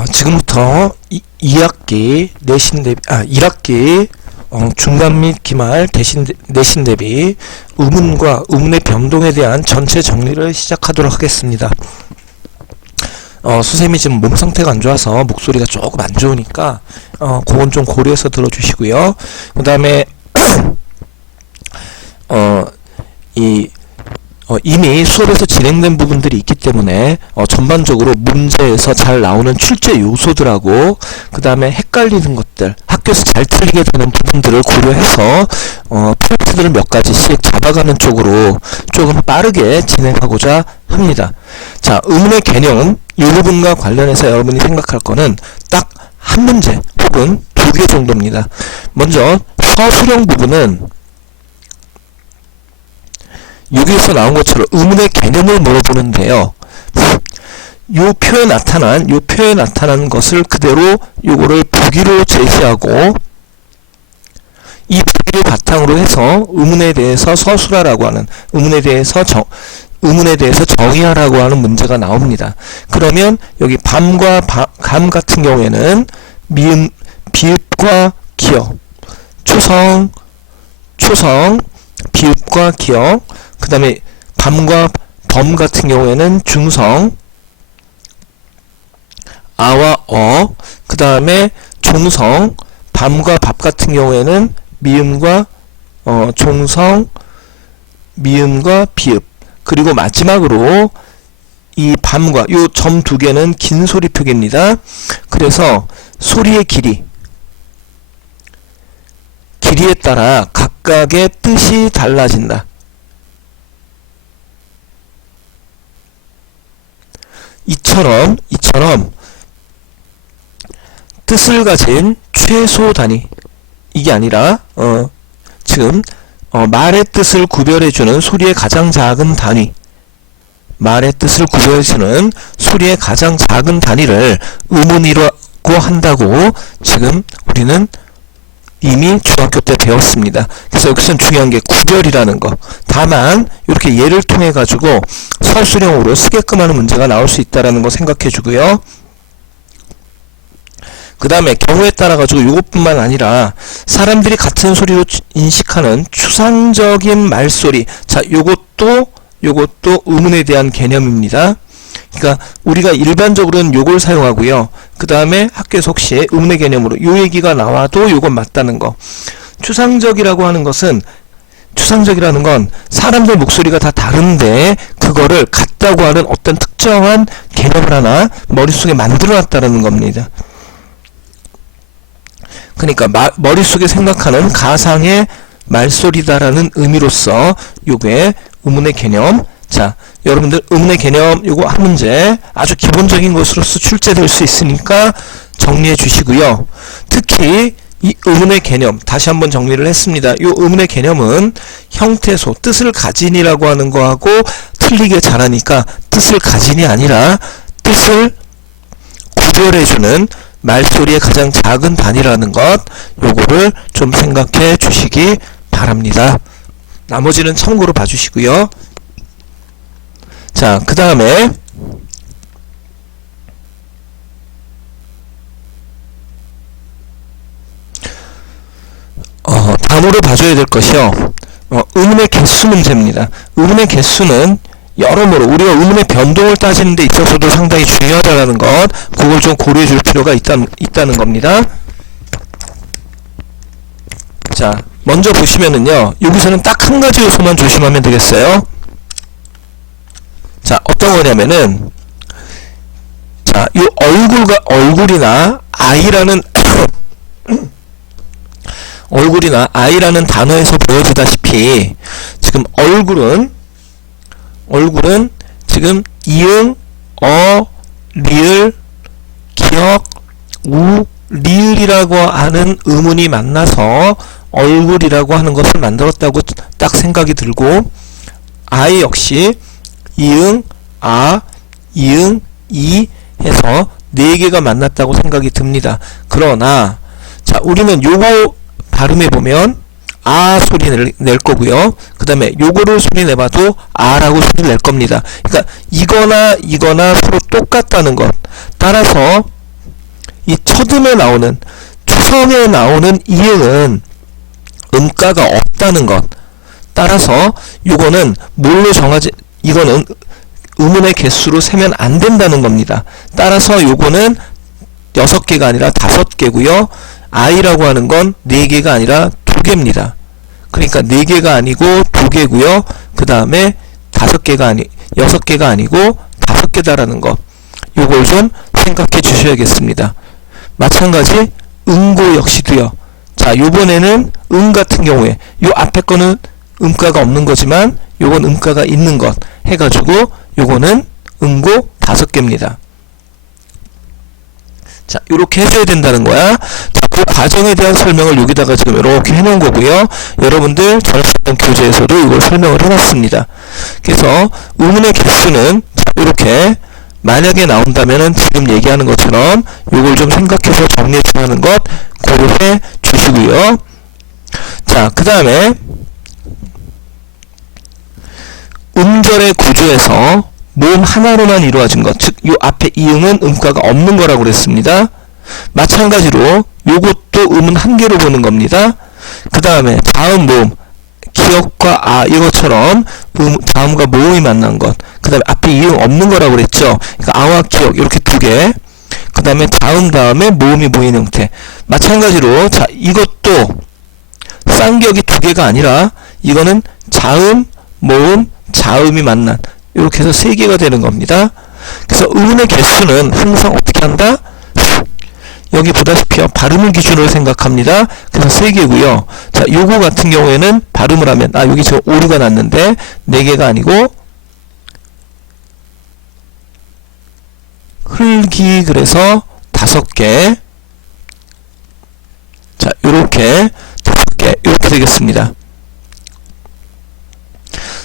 자, 지금부터 2학기 내신 대비, 1학기 중간 및 기말 내신 대비 의문과 의문의 변동에 대한 전체 정리를 시작하도록 하겠습니다. 선생님이 지금 몸 상태가 안 좋아서 목소리가 조금 안 좋으니까 그건 좀 고려해서 들어주시고요. 그 다음에 이미 수업에서 진행된 부분들이 있기 때문에 전반적으로 문제에서 잘 나오는 출제 요소들하고 그 다음에 헷갈리는 것들, 학교에서 잘 틀리게 되는 부분들을 고려해서 포인트들을 몇 가지씩 잡아가는 쪽으로 조금 빠르게 진행하고자 합니다. 자, 의문의 개념 이 부분과 관련해서 여러분이 생각할 거는 딱 한 문제 혹은 두 개 정도입니다. 먼저 서술형 부분은 여기에서 나온 것처럼 의문의 개념을 물어보는데요. 요 표에 나타난 것을 그대로 요거를 보기로 제시하고 이 보기를 바탕으로 해서 의문에 대해서 서술하라고 하는 의문에 대해서 정의하라고 하는 문제가 나옵니다. 그러면 여기 밤과 감 같은 경우에는 미음, 비읍과 기역, 초성, 비읍과 기역, 그 다음에 밤과 범 같은 경우에는 중성, 아와 그 다음에 종성, 밤과 밥 같은 경우에는 미음과 종성, 미음과 비읍, 그리고 마지막으로 이 밤과 요 점 두 개는 긴 소리 표기입니다. 그래서 소리의 길이에 따라 각각의 뜻이 달라진다. 이처럼 뜻을 가진 최소 단위, 이게 아니라 지금 말의 뜻을 구별해주는 소리의 가장 작은 단위, 말의 뜻을 구별해주는 소리의 가장 작은 단위를 의문이라고 한다고 지금 우리는 이미 중학교 때 배웠습니다. 그래서 여기서는 중요한 게 구별이라는 거. 다만 이렇게 예를 통해 가지고 서술형으로 쓰게끔 하는 문제가 나올 수 있다라는 거 생각해 주고요. 그 다음에 경우에 따라 가지고 이것뿐만 아니라 사람들이 같은 소리로 인식하는 추상적인 말소리. 자, 요것도 의문에 대한 개념입니다. 그러니까 우리가 일반적으로는 요걸 사용하고요. 그 다음에 학교에서 혹시 의문의 개념으로 요 얘기가 나와도 요건 맞다는 거. 추상적이라고 하는 것은, 추상적이라는 건 사람들 목소리가 다 다른데 그거를 같다고 하는 어떤 특정한 개념을 하나 머릿속에 만들어 놨다는 겁니다. 그러니까 머릿속에 생각하는 가상의 말소리다라는 의미로서 요게 의문의 개념. 자, 여러분들 의문의 개념 요거 한 문제 아주 기본적인 것으로서 출제될 수 있으니까 정리해 주시고요. 특히 이 의문의 개념 다시 한번 정리를 했습니다. 이 의문의 개념은 형태소, 뜻을 가진이라고 하는 거하고 틀리게 잘하니까 뜻을 가진이 아니라 뜻을 구별해주는 말소리의 가장 작은 단위라는 것, 요거를 좀 생각해 주시기 바랍니다. 나머지는 참고로 봐주시고요. 자, 그 다음에 다음으로 봐줘야 될 것이요. 의문의 개수 문제입니다. 의문의 개수는 여러모로 우리가 의문의 변동을 따지는 데 있어서도 상당히 중요하다는 것, 그걸 좀 고려해 줄 필요가 있다는 겁니다. 자, 먼저 보시면은요, 여기서는 딱 한 가지 요소만 조심하면 되겠어요. 자, 어떤 거냐면은, 자, 이 얼굴이나 아이라는 얼굴이나 아이라는 단어에서 보여지다시피 지금 얼굴은 지금 이응, 리을, 기역, 우, 리을이라고 하는 의문이 만나서 얼굴이라고 하는 것을 만들었다고 딱 생각이 들고, 아이 역시 이응, 이응, 이 해서 4개가 만났다고 생각이 듭니다. 그러나 자, 우리는 요거 발음해보면 아 소리 낼 거고요. 그 다음에 요거를 소리 내봐도 아라고 소리 낼 겁니다. 그러니까 이거나 서로 똑같다는 것. 따라서 이 첫음에 나오는 추성에 나오는 이응은 음가가 없다는 것. 따라서 요거는 뭘로 정하지, 이거는 음운의 개수로 세면 안 된다는 겁니다. 따라서 요거는 6개가 아니라 5개고요. i라고 하는 건 4개가 아니라 2개입니다. 그러니까 4개가 아니고 2개고요. 그 다음에 6개가 아니고 5개다라는 거. 요걸 좀 생각해 주셔야겠습니다. 마찬가지 응고 역시도요. 자, 요번에는 응 같은 경우에 요 앞에 거는 음가가 없는 거지만 요건 음가가 있는 것 해가지고 요거는 응고 5개입니다. 자, 요렇게 해줘야 된다는 거야. 자, 그 과정에 대한 설명을 여기다가 지금 이렇게 해놓은 거고요. 여러분들 전했던 교재에서도 이걸 설명을 해놨습니다. 그래서 음운의 개수는 이렇게 만약에 나온다면은 지금 얘기하는 것처럼 요걸 좀 생각해서 정리해 주는 것 고려해 주시고요. 자, 그 다음에 음절의 구조에서 모음 하나로만 이루어진 것, 즉 요 앞에 이응은 음가가 없는 거라고 그랬습니다. 마찬가지로 요것도 음은 한 개로 보는 겁니다. 그 다음에 다음 모음 기역과 아 이것처럼 다음과 모음이 만난 것, 그 다음에 앞에 이응 없는 거라고 그랬죠. 그러니까 아와 기역 이렇게 2개, 그 다음에 다음에 모음이 모인 형태. 마찬가지로 자, 이것도 쌍기역이 2개가 아니라 이거는 자음, 모음, 자음이 만난 이렇게 해서 3개가 되는 겁니다. 그래서 음운의 개수는 항상 어떻게 한다? 여기 보다시피 발음을 기준으로 생각합니다. 그래서 3개고요. 자, 요거 같은 경우에는 발음을 하면 여기 지금 오류가 났는데 4개가 아니고 흘기 그래서 5개. 자, 요렇게 5개 이렇게 되겠습니다.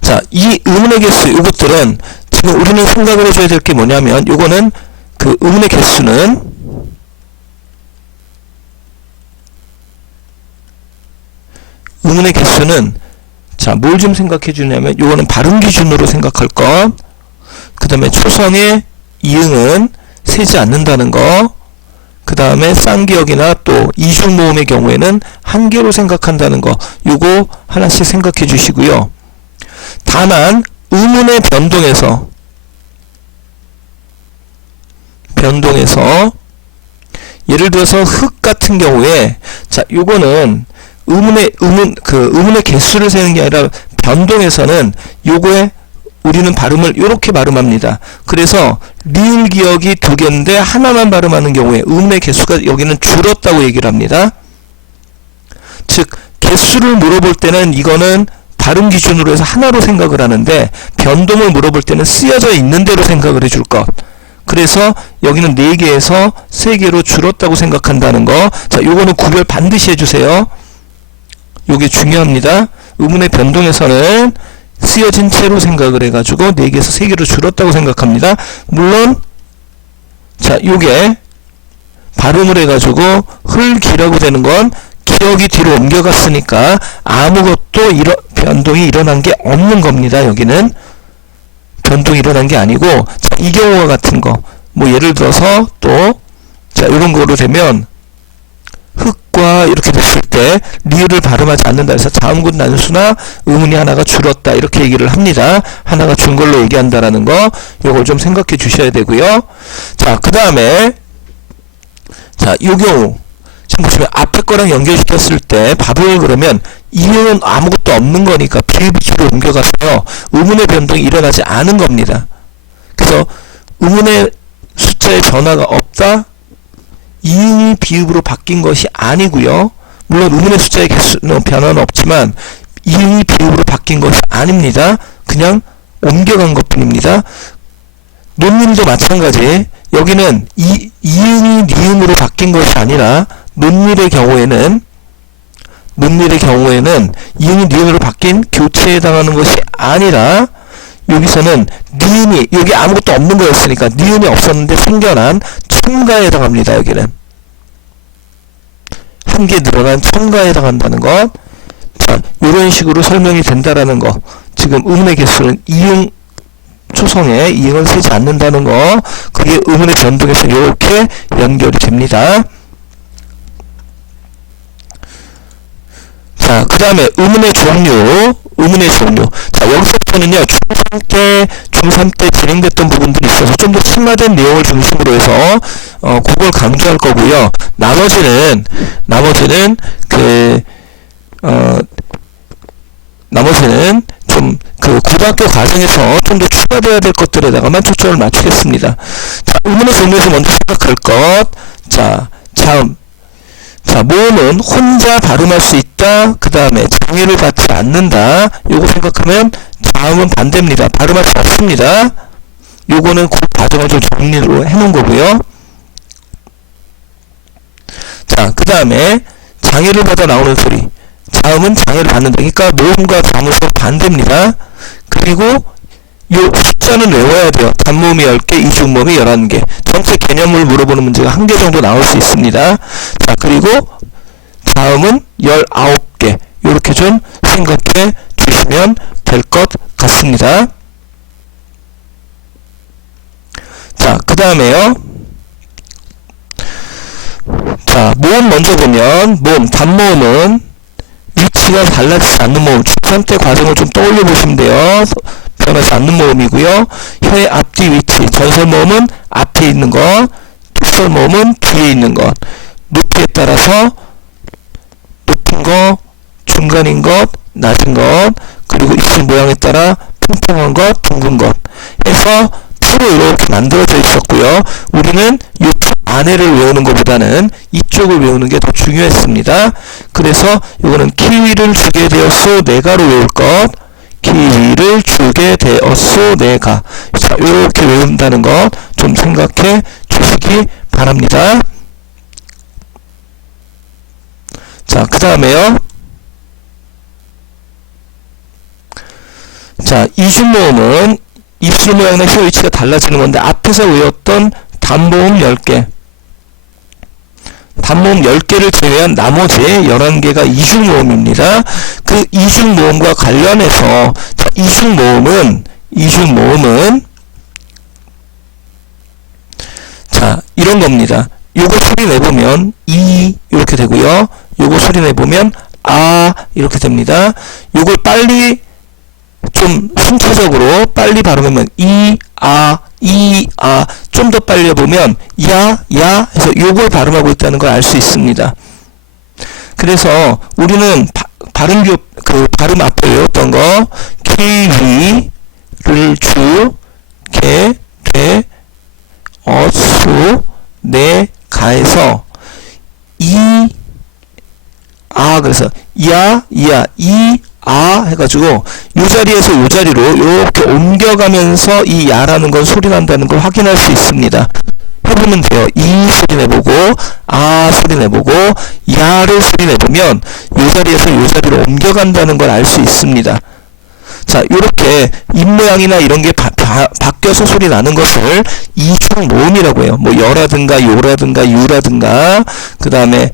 자, 이 음운의 개수 이것들은 지금 우리는 생각을 해줘야 될 게 뭐냐면 요거는 그 음운의 개수는 자, 뭘 좀 생각해 주냐면 요거는 발음 기준으로 생각할 것, 그 다음에 초성의 이응은 세지 않는다는 거, 그 다음에 쌍기역이나 또 이중모음의 경우에는 한 개로 생각한다는 거, 요거 하나씩 생각해 주시고요. 다만 음운의 변동에서 예를 들어서 흑 같은 경우에 자, 요거는 음운의 개수를 세는 게 아니라 변동에서는 요거에 우리는 발음을 요렇게 발음합니다. 그래서 리을 기역이 2개인데 하나만 발음하는 경우에 음운의 개수가 여기는 줄었다고 얘기를 합니다. 즉 개수를 물어볼 때는 이거는 발음 기준으로 해서 하나로 생각을 하는데 변동을 물어볼 때는 쓰여져 있는 대로 생각을 해줄 것. 그래서 여기는 4개에서 3개로 줄었다고 생각한다는 거. 자, 요거는 구별 반드시 해주세요. 요게 중요합니다. 음운의 변동에서는 쓰여진 채로 생각을 해가지고 4개에서 3개로 줄었다고 생각합니다. 물론 자, 요게 발음을 해가지고 흘기라고 되는 건 기억이 뒤로 옮겨갔으니까 아무것도 변동이 일어난 게 없는 겁니다. 여기는 변동이 일어난 게 아니고, 자, 이 경우와 같은 거, 뭐 예를 들어서 또 자, 이런 거로 되면 흑과 이렇게 됐을 때 리을을 발음하지 않는다 해서 자음군 난수나 음운이 하나가 줄었다 이렇게 얘기를 합니다. 하나가 준 걸로 얘기한다라는 거, 요걸 좀 생각해 주셔야 되고요. 자, 그 다음에 자, 요 경우 지금 보시면 앞에 거랑 연결시켰을 때 밥을 그러면 이응은 아무것도 없는 거니까 비읍으로 옮겨가서요 음운의 변동이 일어나지 않은 겁니다. 그래서 음운의 숫자의 변화가 없다, 이응이 비읍으로 바뀐 것이 아니고요. 물론 음운의 숫자의 개수는 변화는 없지만 이응이 비읍으로 바뀐 것이 아닙니다. 그냥 옮겨간 것 뿐입니다. 논림도 마찬가지. 여기는 이응이 니응으로 바뀐 것이 아니라 논일의 경우에는 이응이 니은으로 바뀐 교체에 해당하는 것이 아니라 여기서는 니은이 여기 아무것도 없는 거였으니까 니은이 없었는데 생겨난 첨가에 해당합니다. 여기는 한 개 늘어난 첨가에 해당한다는 것. 자, 이런 식으로 설명이 된다라는 거. 지금 음운의 개수는 이응 초성에 이응을 쓰지 않는다는 거, 그게 의문의 변동에서 이렇게 연결이 됩니다. 자, 그 다음에 의문의 종류. 자, 여기서부터는요, 중3 때 진행됐던 부분들이 있어서 좀 더 심화된 내용을 중심으로 해서, 그걸 강조할 거고요. 나머지는 좀, 고등학교 과정에서 좀 더 추가되어야 될 것들에다가만 초점을 맞추겠습니다. 자, 의문의 종류에서 먼저 생각할 것. 자, 자음. 자, 모음은 혼자 발음할 수 있다. 그 다음에 장애를 받지 않는다. 요거 생각하면 자음은 반대입니다. 발음할 수 없습니다. 요거는 그 과정을 좀 정리로 해놓은 거고요. 자, 그 다음에 장애를 받아 나오는 소리. 자음은 장애를 받는다. 그러니까 모음과 자음은 서로 반대입니다. 그리고 요 숫자는 외워야 돼요. 단모음이 10개, 이중모음이 11개. 전체 개념을 물어보는 문제가 1개 정도 나올 수 있습니다. 자, 그리고 다음은 19개. 요렇게 좀 생각해 주시면 될 것 같습니다. 자, 그 다음에요. 자, 모음 먼저 보면, 단모음은 위치가 달라지지 않는 모음. 중3 때 과정을 좀 떠올려 보시면 돼요. 변하지 않는 모음이고요. 혀의 앞뒤 위치. 전설모음은 앞에 있는 것, 툭설모음은 뒤에 있는 것. 높이에 따라서 높은 것, 중간인 것, 낮은 것, 그리고 입술 모양에 따라 평평한 것, 둥근 것 해서 풀로 이렇게 만들어져 있었고요. 우리는 이 풀 안에를 외우는 것보다는 이쪽을 외우는 게 더 중요했습니다. 그래서 이거는 키위를 주게 되었소 내가로 외울 것, 키위를 주게 되었소 내가. 자, 이렇게 외운다는 것 좀 생각해 주시기 바랍니다. 자, 그 다음에요. 자, 이중모음은 입술 모양이나 혀 위치가 달라지는 건데, 앞에서 외웠던 단모음 10개, 단모음 10개를 제외한 나머지 11개가 이중모음입니다. 그 이중모음과 관련해서, 자, 이중모음은 자, 이런 겁니다. 요거 소리 내보면 이 이렇게 되고요. 요거 소리 내보면 아 이렇게 됩니다. 요걸 빨리 좀 순차적으로 빨리 발음하면 이 아 좀 더 빨리 해보면 야 해서 요걸 발음하고 있다는 걸 알 수 있습니다. 그래서 우리는 발음 앞에 외웠던 거 키위를 주게 돼 어수 내 가에서 그래서 해가지고 요 자리에서 요 자리로 이렇게 옮겨가면서 이 야라는 건 소리 난다는 걸 확인할 수 있습니다. 해보면 돼요. 이 소리 내보고 아 소리 내보고 야를 소리 내보면 요 자리에서 요 자리로 옮겨간다는 걸 알 수 있습니다. 자, 요렇게 입모양이나 이런 게 바뀌어서 소리 나는 것을 이중모음이라고 해요. 뭐 여라든가 요라든가 유라든가 그 다음에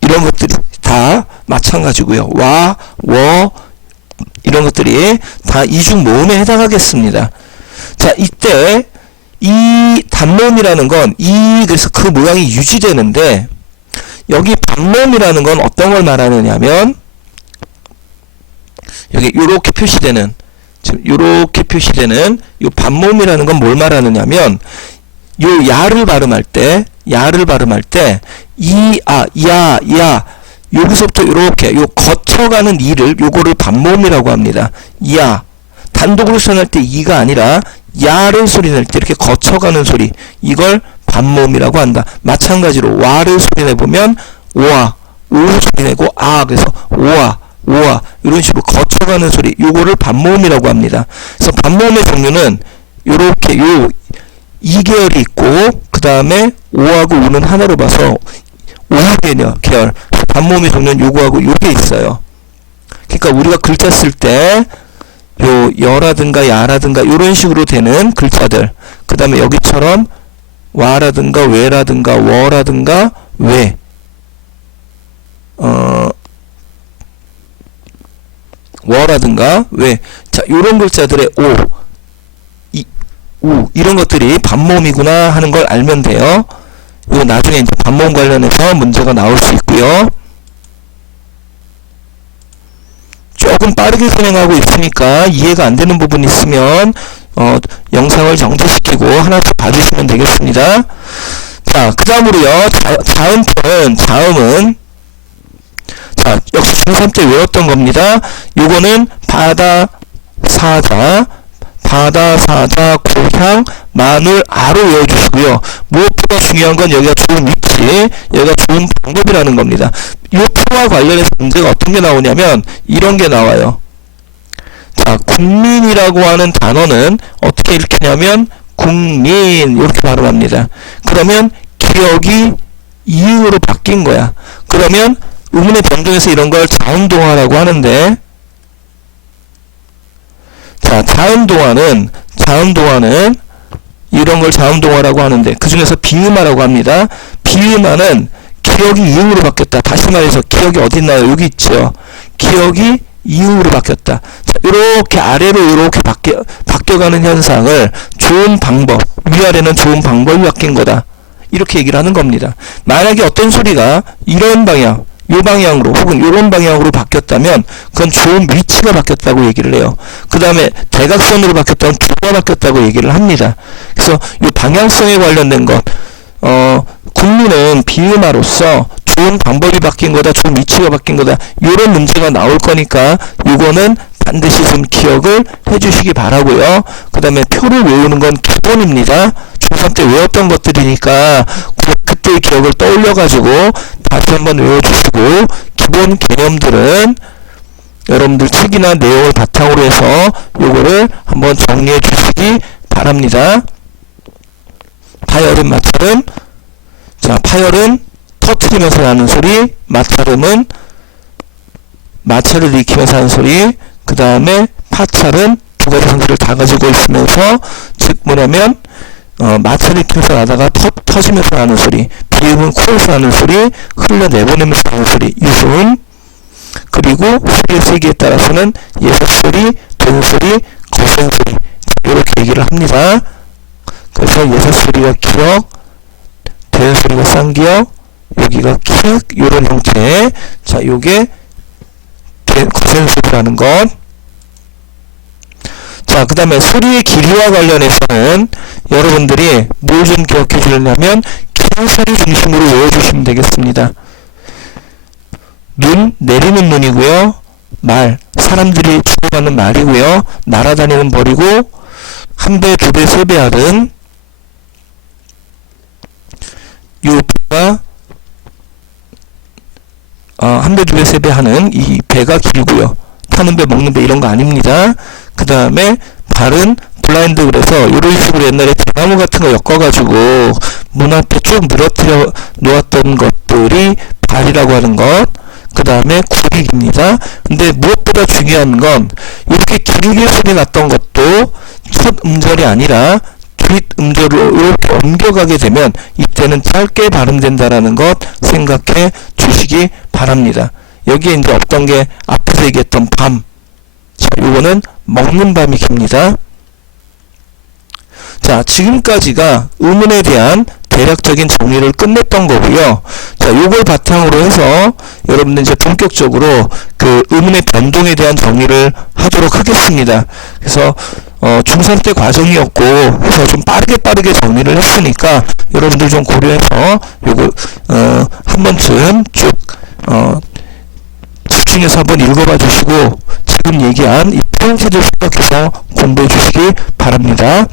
이런 것들이 다 마찬가지고요. 와, 워 이런 것들이 다 이중모음에 해당하겠습니다. 자, 이때 이 단모음이라는 건 그래서 그 모양이 유지되는데, 여기 반모음이라는 건 어떤 걸 말하느냐면 여기 요렇게 표시되는 요 반모음이라는 건 뭘 말하느냐면 요 야를 발음할 때 야 여기서부터 이렇게 요 거쳐가는 요거를 반모음이라고 합니다. 야 단독으로 소리낼 때 이가 아니라 야를 소리낼 때 이렇게 거쳐가는 소리, 이걸 반모음이라고 한다. 마찬가지로 와를 소리내보면 오아 오 소리내고 그래서 오아 이런 식으로 거쳐가는 소리, 요거를 반모음이라고 합니다. 그래서 반모음의 종류는 요렇게 2계열이 있고 그 다음에 오하고 우는 하나로 봐서 계열 반모음의 종류는 요거하고 요게 있어요. 그러니까 우리가 글자 쓸 때 요 여라든가 야라든가 요런 식으로 되는 글자들, 그 다음에 여기처럼 와라든가 왜라든가 워라든가 왜 워라든가 왜, 자 요런 글자들의 우 이런 것들이 반모음이구나 하는 걸 알면 돼요. 이거 나중에 이제 반모음 관련해서 문제가 나올 수 있고요. 조금 빠르게 진행하고 있으니까 이해가 안 되는 부분이 있으면 영상을 정지시키고 하나씩 봐주시면 되겠습니다. 자, 그 다음으로요. 자음은 자, 역시 중3 때 외웠던 겁니다. 요거는 바다, 사자, 고향, 마늘, 아로 외워주시고요. 무엇보다 중요한 건 여기가 좋은 위치, 여기가 좋은 방법이라는 겁니다. 이 표와 관련해서 문제가 어떤 게 나오냐면 이런 게 나와요. 자, 국민이라고 하는 단어는 어떻게 읽히냐면 국민 이렇게 발음합니다. 그러면 기억이 이응으로 바뀐 거야. 그러면 의문의 변동에서 이런 걸 자음동화라고 하는데, 자, 자음동화는 이런 걸 자음동화라고 하는데 그 중에서 비음화라고 합니다. 비음화는 기억이 이응으로 바뀌었다. 다시 말해서 기억이 어디 있나요? 여기 있죠. 기억이 이응으로 바뀌었다. 자, 이렇게 아래로 이렇게 바뀌어가는 현상을 좋은 방법, 위아래는 좋은 방법이 바뀐 거다. 이렇게 얘기를 하는 겁니다. 만약에 어떤 소리가 이런 방향, 요 방향으로 혹은 요런 방향으로 바뀌었다면 그건 좋은 위치가 바뀌었다고 얘기를 해요. 그 다음에 대각선으로 바뀌었다면 두가 바뀌었다고 얘기를 합니다. 그래서 요 방향성에 관련된 것, 국민은 비음화로서 좋은 방법이 바뀐 거다, 좋은 위치가 바뀐 거다, 요런 문제가 나올 거니까 요거는 반드시 좀 기억을 해주시기 바라고요. 그 다음에 표를 외우는 건 기본입니다. 중3 때 외웠던 것들이니까 그때의 기억을 떠올려가지고 다시 한번 외워주시고, 기본 개념들은 여러분들 책이나 내용을 바탕으로 해서 요거를 한번 정리해 주시기 바랍니다. 파열음, 마찰음. 자, 파열은 터트리면서 나는 소리, 마찰음은 마찰을 일으키면서 하는 소리, 그 다음에 파찰은 두 가지 성질을 다 가지고 있으면서, 즉 뭐냐면 마찰을 일으키면서 나다가 터지면서 나는 소리, 비음은 코에서 나는 소리, 흘러내보내면서 나는 소리, 유소음, 그리고 소리의 세기에 따라서는 예사소리, 된소리, 거센소리, 이렇게 얘기를 합니다. 그래서 예사소리가 기억, 된소리가 쌍기역, 여기가 키읔, 요런 형태. 자, 요게 거센소리라는 것. 자, 그 다음에 소리의 길이와 관련해서는 여러분들이 뭘 좀 기억해 주려면 기울소리 중심으로 외워주시면 되겠습니다. 눈, 내리는 눈이고요. 말, 사람들이 주고받는 말이고요. 날아다니는 벌이고, 한 배, 두 배, 세 배 하는 요 배가 한 배, 두 배, 세 배 하는 이 배가 길고요. 타는 배, 먹는 배 이런 거 아닙니다. 그 다음에 발은 블라인드, 그래서 이런 식으로 옛날에 대나무 같은 거 엮어가지고 문 앞에 쭉 늘어뜨려 놓았던 것들이 발이라고 하는 것. 그 다음에 굽익입니다. 근데 무엇보다 중요한 건 이렇게 길게 소리 났던 것도 첫 음절이 아니라 뒷 음절로 이렇게 옮겨가게 되면 이때는 짧게 발음된다라는 것 생각해 주시기 바랍니다. 여기에 이제 없던 게 앞에서 얘기했던 밤. 자, 요거는 먹는 밤이 깁니다. 자, 지금까지가 의문에 대한 대략적인 정리를 끝냈던 거고요. 자, 요걸 바탕으로 해서 여러분들 이제 본격적으로 그 의문의 변동에 대한 정리를 하도록 하겠습니다. 그래서 중3 때 과정이었고 해서 좀 빠르게 정리를 했으니까 여러분들 좀 고려해서 요거 한 번쯤 쭉 집중해서 한번 읽어봐 주시고 지금 얘기한 이 포인트들 생각해서 공부해 주시기 바랍니다.